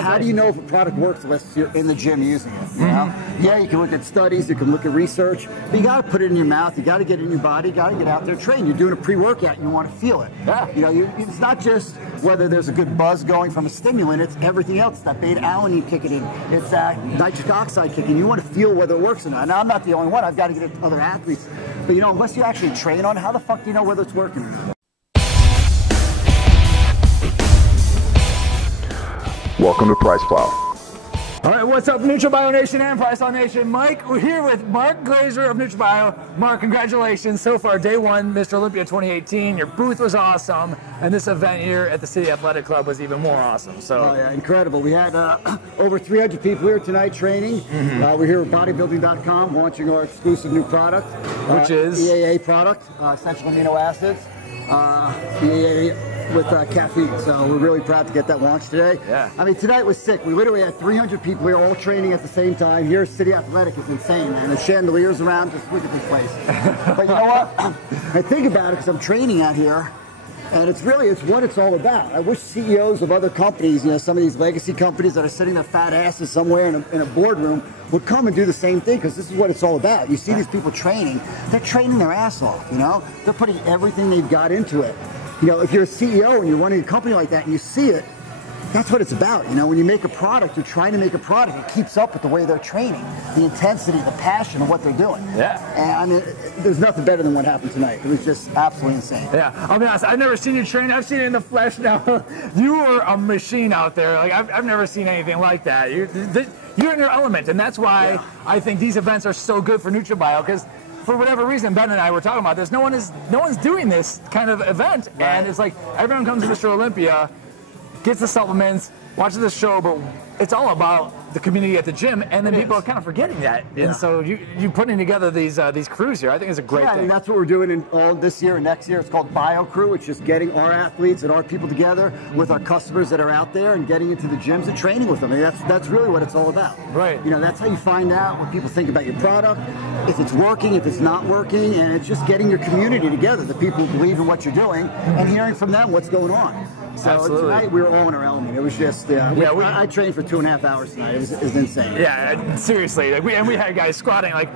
how do you know if a product works unless you're in the gym using it? You know? Yeah, you can look at studies, you can look at research, but you got to put it in your mouth. You got to get it in your body. You got to get out there, train. You're doing a pre-workout, you want to feel it. Yeah. You know, it's not just whether there's a good buzz going from a stimulant. It's everything else. That beta-alanine kicking in. It's that nitric oxide kicking. You want to feel whether it works or not. Now, I'm not the only one. I've got to get it to other athletes. But you know, unless you actually train on it, how the fuck do you know whether it's working or not? Welcome to PricePlow. All right, what's up, NutraBio Nation and PricePlow Nation? Mike, we're here with Mark Glazier of NutraBio. Mark, congratulations. So far, day one, Mr. Olympia 2018. Your booth was awesome, and this event here at the City Athletic Club was even more awesome. So, oh, yeah, incredible. We had over 300 people here tonight training. We're here with bodybuilding.com launching our exclusive new product, which is EAA product, essential amino acids, EAA with caffeine. So we're really proud to get that launched today. Yeah. I mean, tonight was sick. We literally had 300 people here all training at the same time. Here, City Athletic is insane, man. There's chandeliers around. Just look at this place. But you know what? I think about it because I'm training out here. And it's what it's all about. I wish CEOs of other companies, you know, some of these legacy companies that are sitting their fat asses somewhere in a boardroom would come and do the same thing, because this is what it's all about. You see these people training, they're training their ass off, you know? They're putting everything they've got into it. You know, if you're a CEO and you're running a company like that and you see it, that's what it's about. You know, when you make a product, you're trying to make a product that keeps up with the way they're training, the intensity, the passion of what they're doing. Yeah. And I mean, there's nothing better than what happened tonight. It was just absolutely insane. Yeah, I'll be honest, I've never seen you train. I've seen it in the flesh now. You are a machine out there. Like, I've never seen anything like that. You're in your element, and that's why I think these events are so good for NutraBio, because for whatever reason, Ben and I were talking about this, no one's doing this kind of event. Right. And it's like everyone comes to Mr. Olympia, gets the supplements, watches the show, but it's all about the community at the gym, and then people are kind of forgetting that. Yeah. And so you putting together these crews here, I think is a great thing. And that's what we're doing in all this year and next year. It's called BioCrew. It's just getting our athletes and our people together with our customers that are out there and getting into the gyms and training with them. I mean, that's really what it's all about. Right. You know, that's how you find out what people think about your product, if it's working, if it's not working, and it's just getting your community together, the people who believe in what you're doing, and hearing from them what's going on. So absolutely. Tonight we were all in our element. It was just, I trained for 2.5 hours tonight. It was insane. Yeah, seriously. Like we had guys squatting like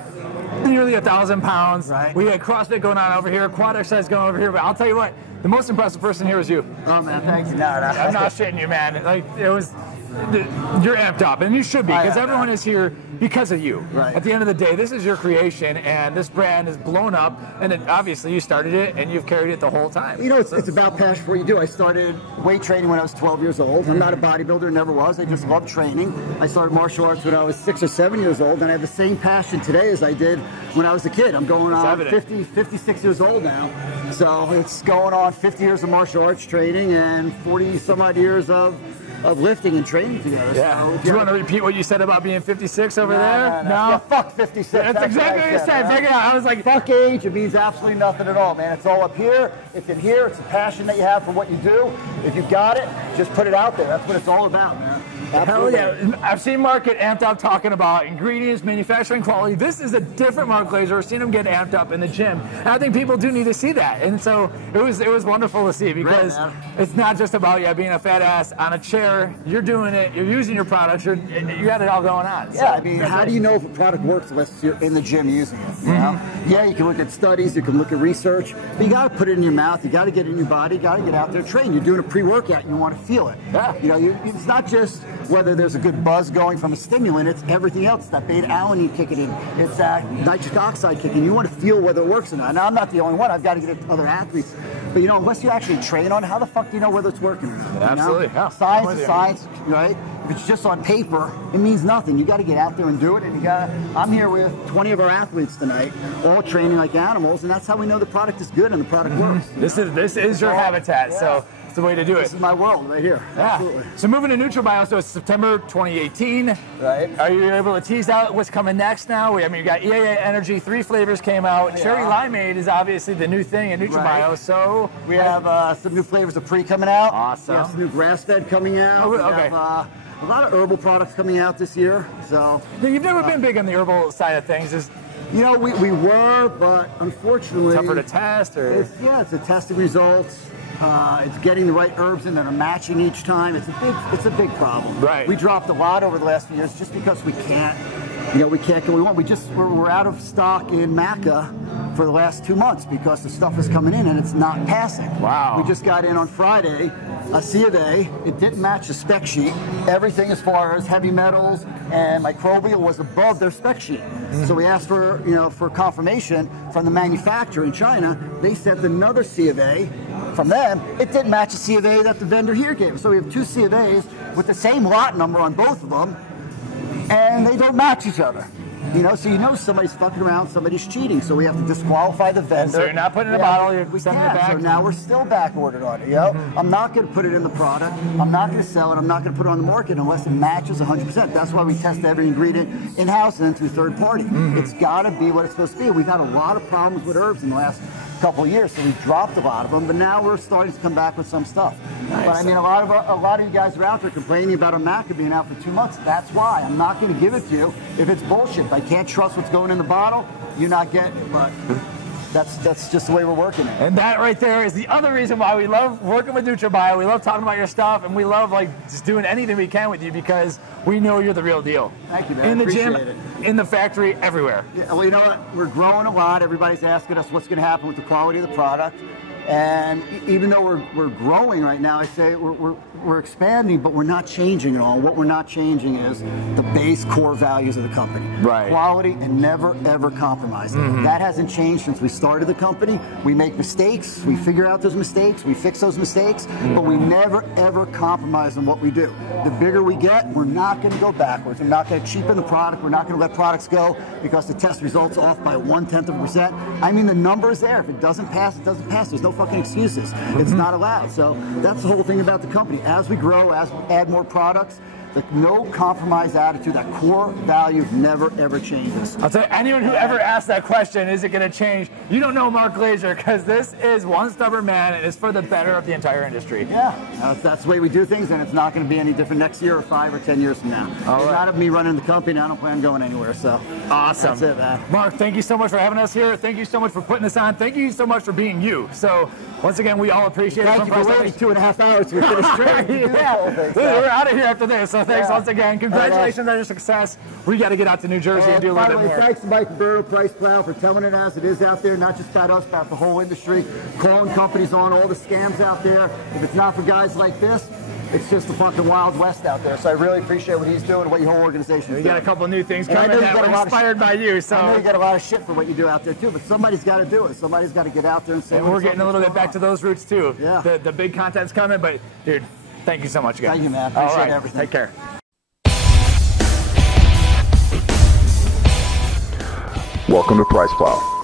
nearly 1,000 pounds. Right. We had CrossFit going on over here, quad exercise going over here. But I'll tell you what, the most impressive person here was you. Oh man, thanks. No, I'm not shitting you, man. Like it was. You're amped up, and you should be, because everyone is here because of you. Right. At the end of the day, this is your creation, and this brand is blown up, and obviously you started it, and you've carried it the whole time. You know, it's about passion for what you do. I started weight training when I was 12 years old. I'm not a bodybuilder, never was. I just love training. I started martial arts when I was 6 or 7 years old, and I have the same passion today as I did when I was a kid. I'm going on 56 years old now. So it's going on 50 years of martial arts training and 40 some odd years of lifting and training together. Yeah. So, do you want to repeat what you said about being 56 over there? No. Yeah, fuck 56. That's exactly what you said. Figure it out. I was like, fuck age. It means absolutely nothing at all, man. It's all up here. It's in here. It's a passion that you have for what you do. If you got it, just put it out there. That's what it's all about, man. Absolutely. Hell yeah. I've seen Mark get amped up talking about ingredients, manufacturing quality. This is a different Mark Glazier. I've seen him get amped up in the gym. And I think people do need to see that. And so it was wonderful to see, because it's not just about being a fat ass on a chair. You're doing it. You're using your products. You got it all going on. Yeah, I mean, how do you know if a product works unless you're in the gym using it? You know? Yeah, you can look at studies. You can look at research. But you got to put it in your mouth. You got to get it in your body. You got to get out there, train. You're doing a pre-workout. You want to feel it. Yeah. You know, it's not just whether there's a good buzz going from a stimulant. It's everything else. That beta-alanine kicking in. It's that nitric oxide kicking in. You want to feel whether it works or not. Now, I'm not the only one. I've got to get it to other athletes. But, you know, unless you actually train on it, how the fuck do you know whether it's working or not? Absolutely. You know? Science is science, right? If it's just on paper, it means nothing. You got to get out there and do it. And I'm here with 20 of our athletes tonight, all training like animals, and that's how we know the product is good and the product works. This is your habitat, so it's the way to do it. This is my world right here. Yeah. Absolutely. So moving to NutraBio, so it's September 2018. Right. Are you able to tease out what's coming next now? I mean, you got EAA Energy, 3 flavors came out. Cherry Limeade is obviously the new thing in NutraBio. Right. So we have some new flavors of pre coming out. Awesome. We have some new grass-fed coming out. Oh, okay. We have, a lot of herbal products coming out this year. So you've never been big on the herbal side of things. You know, we were, but unfortunately, tougher to test, or it's the testing results. It's getting the right herbs in that are matching each time. It's a big problem. Right. We dropped a lot over the last few years just because we can't, we can't go. We're out of stock in Maca for the last 2 months because the stuff is coming in and it's not passing. Wow. We just got in on Friday a C of A. It didn't match the spec sheet. Everything as far as heavy metals and microbial was above their spec sheet. So we asked for, for confirmation from the manufacturer in China. They sent another C of A from them. It didn't match the C of A that the vendor here gave us. So we have 2 C of A's with the same lot number on both of them, and they don't match each other. So somebody's fucking around, somebody's cheating. So we have to disqualify the vendor. So you're not putting it in a bottle, you're sending it back. So now we're still back ordered on it. I'm not going to put it in the product. I'm not going to sell it. I'm not going to put it on the market unless it matches 100%. That's why we test every ingredient in-house and then through third party. It's got to be what it's supposed to be. We've had a lot of problems with herbs in the last couple of years, so we dropped a lot of them, but now we're starting to come back with some stuff. Nice. But I mean, a lot of you guys are out there complaining about a Maca being out for 2 months. That's why I'm not going to give it to you if it's bullshit. If I can't trust what's going in the bottle, you're not getting it. But that's just the way we're working it. And that right there is the other reason why we love working with NutraBio. We love talking about your stuff, and we love just doing anything we can with you because we know you're the real deal. Thank you, man. In the Appreciate gym, it. in the factory, everywhere. Yeah, well, you know what? We're growing a lot. Everybody's asking us what's going to happen with the quality of the product. And even though we're growing right now, I say we're expanding, but we're not changing at all. What we're not changing is the base core values of the company. Right. Quality and never, ever compromise. That hasn't changed since we started the company. We make mistakes. We figure out those mistakes. We fix those mistakes. But we never, ever compromise on what we do. The bigger we get, we're not going to go backwards. We're not going to cheapen the product. We're not going to let products go because the test results off by 0.1%. I mean, the number is there. If it doesn't pass, it doesn't pass. There's no fucking excuses. It's not allowed. So that's the whole thing about the company. As we grow, as we add more products, the no compromise attitude, that core value never ever changes. I'll tell you, anyone who ever asks that question, is it going to change? You don't know Mark Glazier, because this is one stubborn man and it's for the better of the entire industry. Yeah, that's the way we do things, and it's not going to be any different next year or 5 or 10 years from now. It's not of me running the company. I don't plan on going anywhere. So awesome. That's it, man. Mark, thank you so much for having us here. Thank you so much for putting this on. Thank you so much for being you. So once again, we all appreciate it. Thank you for waiting 2.5 hours to finish training. We're out of here after this. So thanks once again. Congratulations on your success. We got to get out to New Jersey and do a little bit more. Thanks to Mike and PricePlow for telling it as it is out there, not just about us, about the whole industry, calling companies on all the scams out there. If it's not for guys like this, it's just the fucking Wild West out there. So I really appreciate what he's doing and what your whole organization is doing. We got a couple of new things coming that were inspired by you. So I know you got a lot of shit for what you do out there too, but somebody's got to do it. Somebody's got to get out there and say. And we're getting a little bit back to those roots too. Yeah. The big content's coming, but dude, thank you so much again. Thank you, man. Appreciate everything. Take care. Welcome to PricePlow.